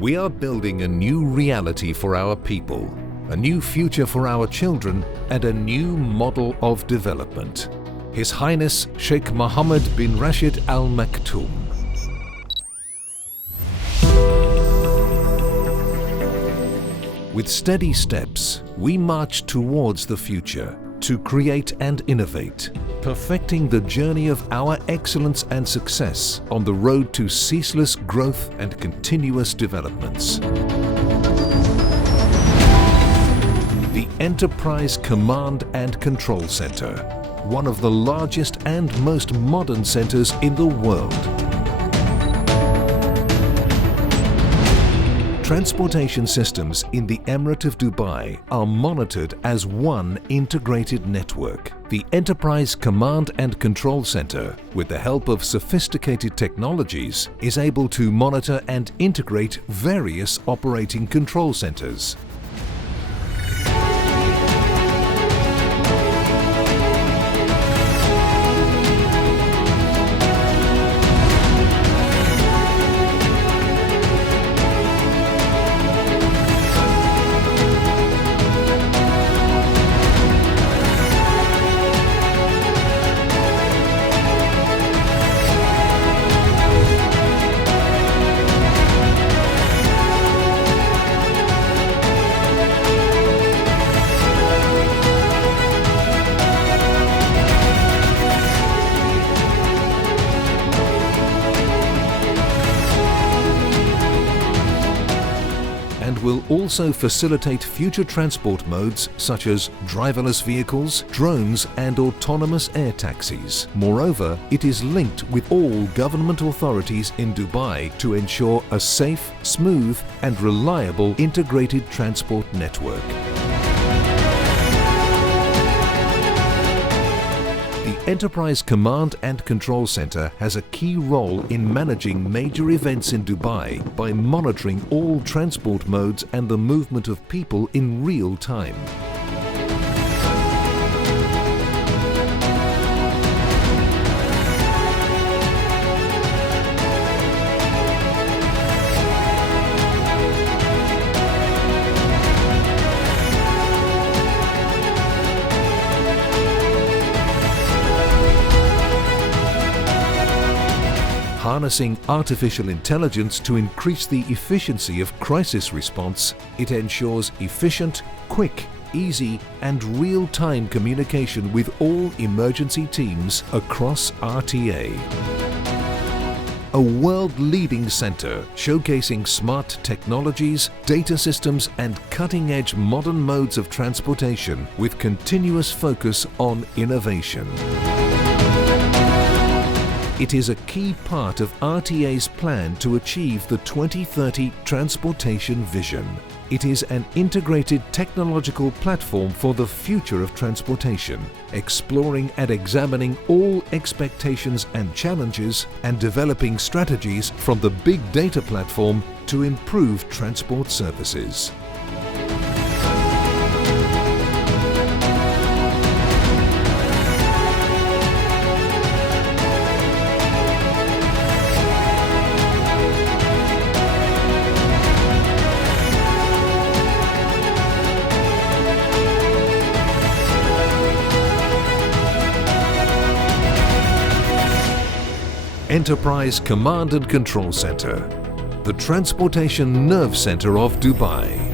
We are building a new reality for our people, a new future for our children, and a new model of development. His Highness Sheikh Mohammed bin Rashid Al Maktoum. With steady steps, we march towards the future to create and innovate, perfecting the journey of our excellence and success on the road to ceaseless growth and continuous developments. The Enterprise Command and Control Center, one of the largest and most modern centers in the world. Transportation systems in the Emirate of Dubai are monitored as one integrated network. The Enterprise Command and Control Center, with the help of sophisticated technologies, is able to monitor and integrate various operating control centers. And will also facilitate future transport modes such as driverless vehicles, drones and autonomous air taxis. Moreover, it is linked with all government authorities in Dubai to ensure a safe, smooth and reliable integrated transport network. The Enterprise Command and Control Center has a key role in managing major events in Dubai by monitoring all transport modes and the movement of people in real time. Harnessing artificial intelligence to increase the efficiency of crisis response, it ensures efficient, quick, easy and real-time communication with all emergency teams across RTA. A world-leading center showcasing smart technologies, data systems and cutting-edge modern modes of transportation with continuous focus on innovation. It is a key part of RTA's plan to achieve the 2030 transportation vision. It is an integrated technological platform for the future of transportation, exploring and examining all expectations and challenges and developing strategies from the big data platform to improve transport services. Enterprise Command and Control Center, the transportation nerve center of Dubai.